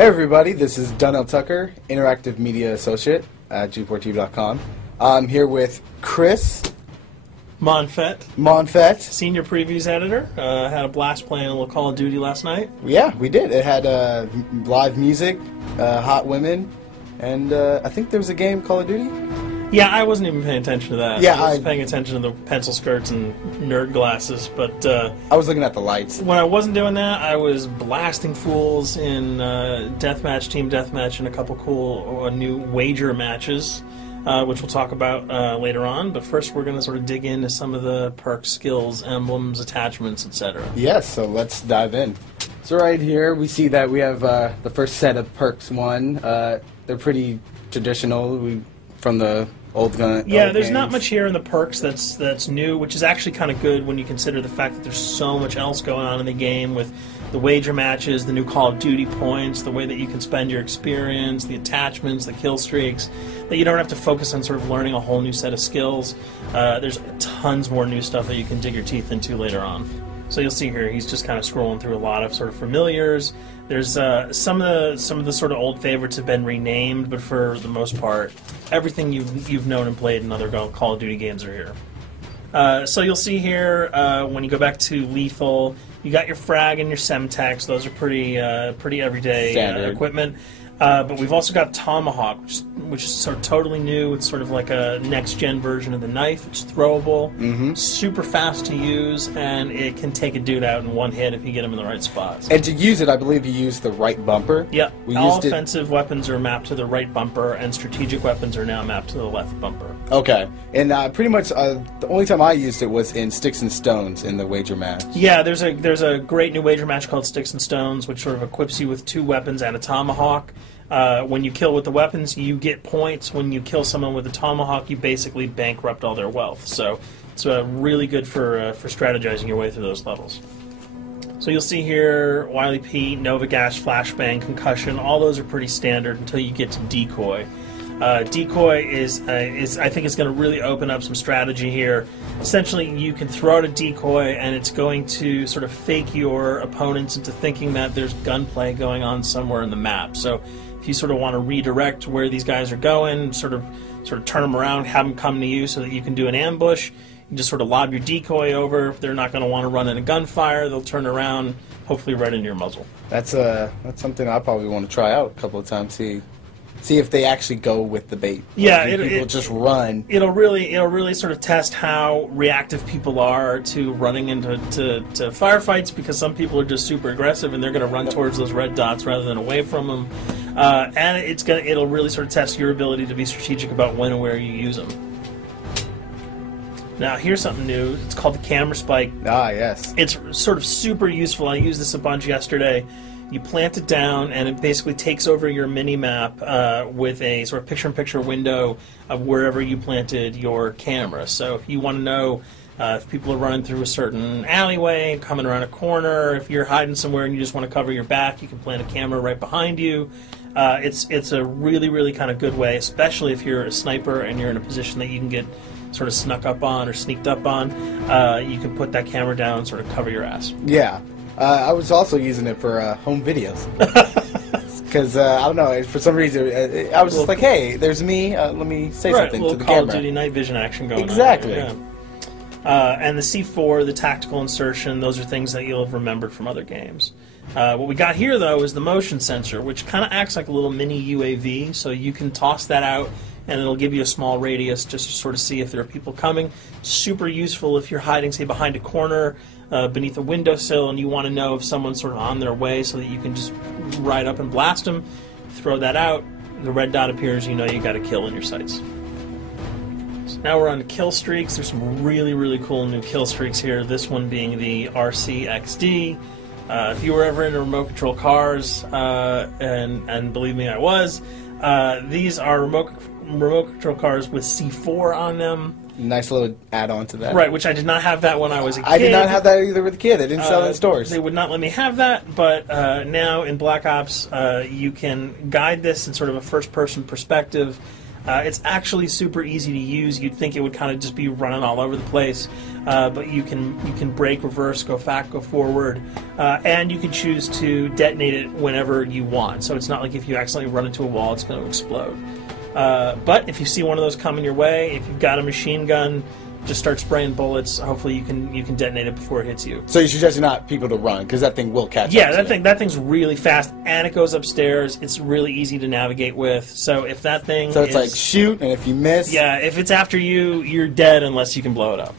Hey everybody, this is Donnell Tucker, Interactive Media Associate at G4TV.com. I'm here with Chris Monfett, Senior Previews Editor. Had a blast playing a little Call of Duty last night. Yeah, we did. It had live music, hot women, and I think there was a game, Call of Duty? Yeah, I wasn't even paying attention to that. Yeah, I was paying attention to the pencil skirts and nerd glasses, but I was looking at the lights. When I wasn't doing that, I was blasting fools in deathmatch, team deathmatch, and a couple cool new wager matches, which we'll talk about later on. But first, we're going to sort of dig into some of the perks, skills, emblems, attachments, etc. Yes, so let's dive in. So right here, we see that we have the first set of perks one. They're pretty traditional from the old gun. Yeah, there's not much here in the perks that's new, which is actually kind of good when you consider the fact that there's so much else going on in the game with the wager matches, the new Call of Duty points, the way that you can spend your experience, the attachments, the kill streaks, that you don't have to focus on sort of learning a whole new set of skills. There's tons more new stuff that you can dig your teeth into later on. So you'll see here, he's just kind of scrolling through a lot of sort of familiars. There's some of the sort of old favorites have been renamed, but for the most part, everything you've known and played in other Call of Duty games are here. So you'll see here when you go back to lethal, you got your frag and your semtex. Those are pretty everyday equipment. But we've also got Tomahawk, which is sort of totally new. It's sort of like a next-gen version of the knife. It's throwable, super fast to use, and it can take a dude out in one hit if you get him in the right spots. And to use it, I believe you use the right bumper. Yeah, all offensive weapons are mapped to the right bumper, and strategic weapons are now mapped to the left bumper. Okay, and pretty much the only time I used it was in Sticks and Stones in the wager match. Yeah, there's a great new wager match called Sticks and Stones, which sort of equips you with 2 weapons and a tomahawk. When you kill with the weapons, you get points. When you kill someone with a tomahawk, you basically bankrupt all their wealth. So it's really good for strategizing your way through those levels. So you'll see here, Wily Pete, Nova Gash, Flashbang, Concussion. All those are pretty standard until you get to Decoy. Decoy is I think it's going to really open up some strategy here. Essentially, you can throw out a decoy, and it's going to sort of fake your opponents into thinking that there's gunplay going on somewhere in the map. So if you sort of want to redirect where these guys are going, sort of turn them around, have them come to you so that you can do an ambush, you just sort of lob your decoy over. They're not going to want to run in a gunfire. They'll turn around, hopefully right into your muzzle. That's something I probably want to try out a couple of times. See if they actually go with the bait. Yeah, people just run. It'll really sort of test how reactive people are to running into firefights, because some people are just super aggressive and they're going to run towards those red dots rather than away from them. And it'll really sort of test your ability to be strategic about when and where you use them. Now, here's something new. It's called the camera spike. Ah, yes. It's sort of super useful. I used this a bunch yesterday. You plant it down, and it basically takes over your mini-map with a sort of picture-in-picture window of wherever you planted your camera. So if you want to know if people are running through a certain alleyway, coming around a corner, if you're hiding somewhere and you just want to cover your back, you can plant a camera right behind you. It's a really kind of good way, especially if you're a sniper and you're in a position that you can get sort of snuck up on or sneaked up on. You can put that camera down and sort of cover your ass. Yeah. I was also using it for home videos. Because, I don't know, for some reason, I was just like, hey, there's me, let me say something to the Call camera. of Duty night vision action going exactly. on. Exactly. And the C4, the tactical insertion, those are things that you'll have remembered from other games. What we got here, though, is the motion sensor, which kind of acts like a little mini UAV, so you can toss that out, and it'll give you a small radius just to sort of see if there are people coming. Super useful if you're hiding, say, behind a corner, beneath a windowsill, and you want to know if someone's sort of on their way so that you can just ride up and blast them. Throw that out, the red dot appears, you know you got a kill in your sights. So now we're on to kill streaks. There's some really cool new kill streaks here, this one being the RCXD. If you were ever into remote control cars, and believe me, I was, these are remote control cars with C4 on them. Nice little add-on to that. Right, which I did not have that when I was a kid. I did not have that either with a kid. They didn't sell it in stores. They would not let me have that, but now in Black Ops, you can guide this in sort of a first-person perspective. It's actually super easy to use. You'd think it would kind of just be running all over the place, but you can brake, reverse, go back, go forward, and you can choose to detonate it whenever you want. So it's not like if you accidentally run into a wall, it's going to explode. But if you see one of those coming your way, if you've got a machine gun, just start spraying bullets. Hopefully you can detonate it before it hits you. So you suggest not people to run, because that thing will catch up. Yeah, that thing's really fast, and it goes upstairs. It's really easy to navigate with. So if that thing So it's like shoot, and if you miss... Yeah, if it's after you, you're dead unless you can blow it up.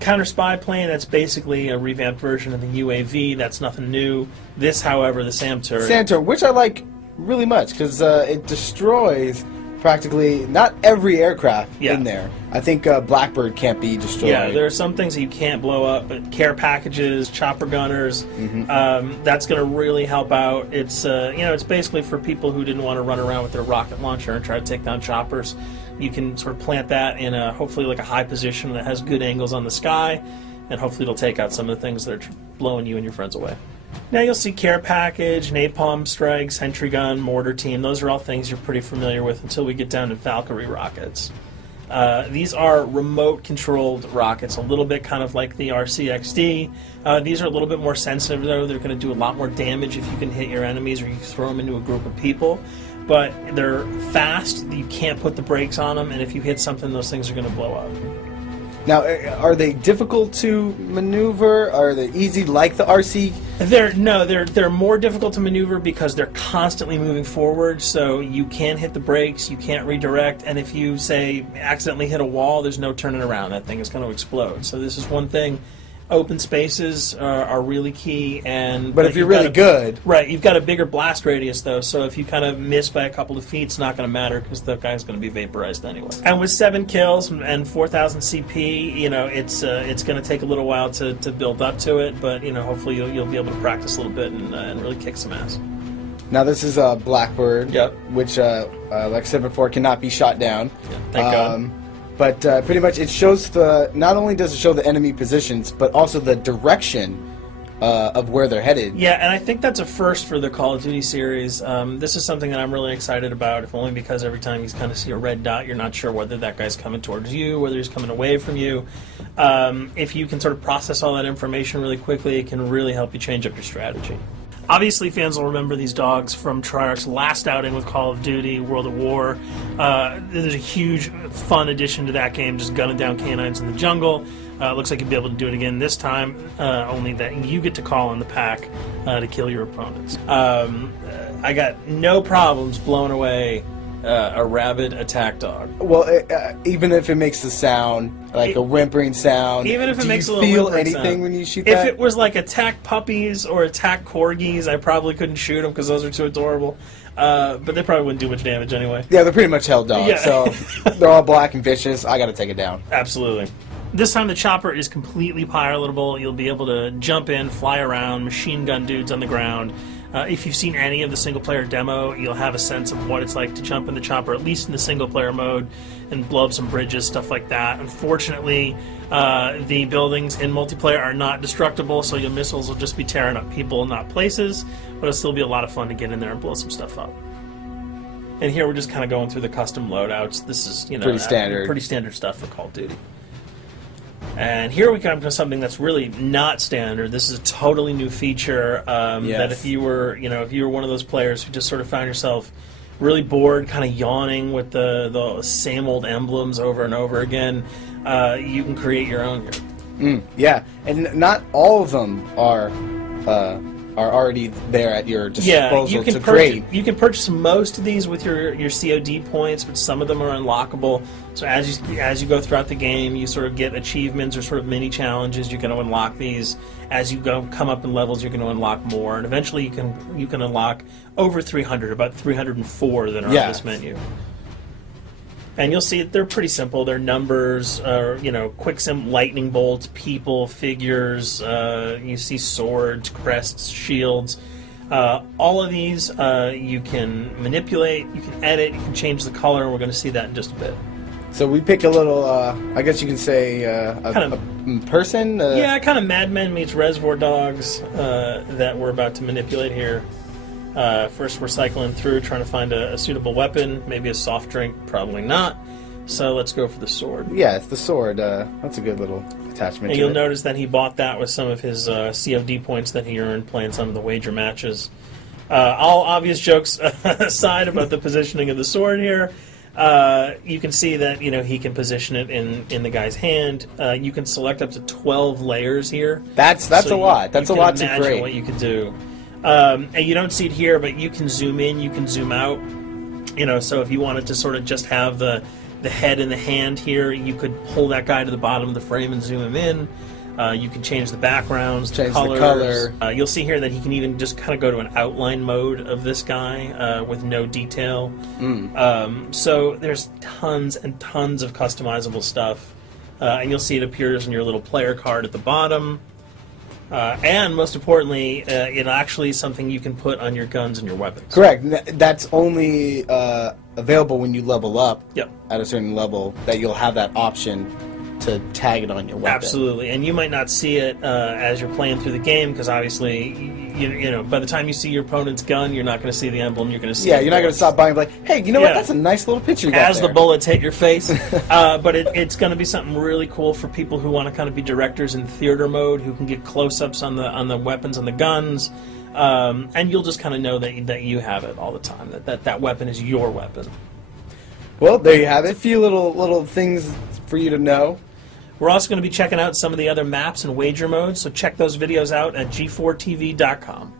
Counter spy plane, that's basically a revamped version of the UAV. That's nothing new. This, however, the SAM turret... SAM turret, which I like really much, because it destroys... practically not every aircraft in there. I think Blackbird can't be destroyed. Yeah, there are some things that you can't blow up, but care packages, chopper gunners, that's going to really help out. It's it's basically for people who didn't want to run around with their rocket launcher and try to take down choppers. You can sort of plant that in a hopefully like a high position that has good angles on the sky, and hopefully it'll take out some of the things that are blowing you and your friends away. Now you'll see care package, napalm strike, sentry gun, mortar team. Those are all things you're pretty familiar with until we get down to Valkyrie rockets. These are remote-controlled rockets, a little bit kind of like the RCXD. These are a little bit more sensitive, though. They're going to do a lot more damage if you can hit your enemies or you throw them into a group of people. But they're fast, you can't put the brakes on them, and if you hit something, those things are going to blow up. Now, are they difficult to maneuver? Are they easy like the RC? They're more difficult to maneuver because they're constantly moving forward, so you can't hit the brakes, you can't redirect, and if you, say, accidentally hit a wall, there's no turning around. That thing is going to explode. So this is one thing. Open spaces are really key, but if you're really good, right? You've got a bigger blast radius, though, so if you kind of miss by a couple of feet, it's not going to matter because the guy's going to be vaporized anyway. And with 7 kills and 4,000 CP, it's going to take a little while to build up to it, but hopefully you'll be able to practice a little bit and really kick some ass. Now this is a Blackbird, which, like I said before, cannot be shot down. Yeah, thank God. But pretty much it shows not only does it show the enemy positions, but also the direction of where they're headed. Yeah, and I think that's a first for the Call of Duty series. This is something that I'm really excited about, if only because every time you kind of see a red dot, you're not sure whether that guy's coming towards you, whether he's coming away from you. If you can sort of process all that information really quickly, it can really help you change up your strategy. Obviously, fans will remember these dogs from Treyarch's last outing with Call of Duty, World at War. There's a huge, fun addition to that game, just gunning down canines in the jungle. Looks like you'll be able to do it again this time, only that you get to call in the pack to kill your opponents. I got no problems blowing away a rabid attack dog. Well, even if it makes the sound, like a whimpering sound, even if it makes a little feel whimpering anything sound. When you shoot that? If it was like attack puppies or attack corgis, I probably couldn't shoot them because those are too adorable. But they probably wouldn't do much damage anyway. Yeah, they're pretty much held dogs, Yeah. so they're all black and vicious. I got to take it down. Absolutely. This time the chopper is completely pilotable. You'll be able to jump in, fly around, machine gun dudes on the ground. If you've seen any of the single-player demo, you'll have a sense of what it's like to jump in the chopper, at least in the single-player mode, and blow up some bridges, stuff like that. Unfortunately, the buildings in multiplayer are not destructible, so your missiles will just be tearing up people, not places, but it'll still be a lot of fun to get in there and blow some stuff up. And here we're just kind of going through the custom loadouts. This is, pretty standard stuff for Call of Duty. And here we come to something that's really not standard. This is a totally new feature that if you were one of those players who just sort of found yourself really bored, kind of yawning with the same old emblems over and over again, you can create your own here. Yeah, and not all of them are already there at your disposal to create. You can purchase most of these with your COD points, but some of them are unlockable. So as you go throughout the game, you sort of get achievements or sort of mini challenges. You're going to unlock these. As you come up in levels, you're going to unlock more, and eventually you can unlock over 300, about 304 that are on this menu. And you'll see they're pretty simple. They're numbers, quick lightning bolts, people, figures. You see swords, crests, shields. All of these you can manipulate, you can edit, you can change the color, and we're going to see that in just a bit. So we pick a little, I guess you can say, a person? Yeah, kind of Mad Men meets Reservoir Dogs that we're about to manipulate here. First, we're cycling through, trying to find a suitable weapon. Maybe a soft drink, probably not. So let's go for the sword. Yeah, it's the sword. That's a good little attachment. And you'll notice that he bought that with some of his COD points that he earned playing some of the wager matches. All obvious jokes aside about the positioning of the sword here, you can see that he can position it in the guy's hand. You can select up to 12 layers here. That's a lot. That's a lot to create. Imagine what you could do. And you don't see it here, but you can zoom in, you can zoom out. So if you wanted to sort of just have the head and the hand here, you could pull that guy to the bottom of the frame and zoom him in. You can change the backgrounds, change colors. the color. You'll see here that he can even just kind of go to an outline mode of this guy with no detail. So there's tons and tons of customizable stuff. And you'll see it appears in your little player card at the bottom. And most importantly, it actually is something you can put on your guns and your weapons. Correct. That's only available when you level up at a certain level, that you'll have that option to tag it on your weapon. Absolutely. And you might not see it as you're playing through the game, because obviously, by the time you see your opponent's gun, you're not going to see the emblem. You're going to see you're not going to stop by and be like, hey, you know what? That's a nice little picture you got as there. the bullets hit your face. But it's going to be something really cool for people who want to kind of be directors in theater mode, who can get close-ups on the weapons and the guns. And you'll just kind of know that you have it all the time, that weapon is your weapon. Well, there you have it. A few little things for you to know. We're also going to be checking out some of the other maps and wager modes, so check those videos out at g4tv.com.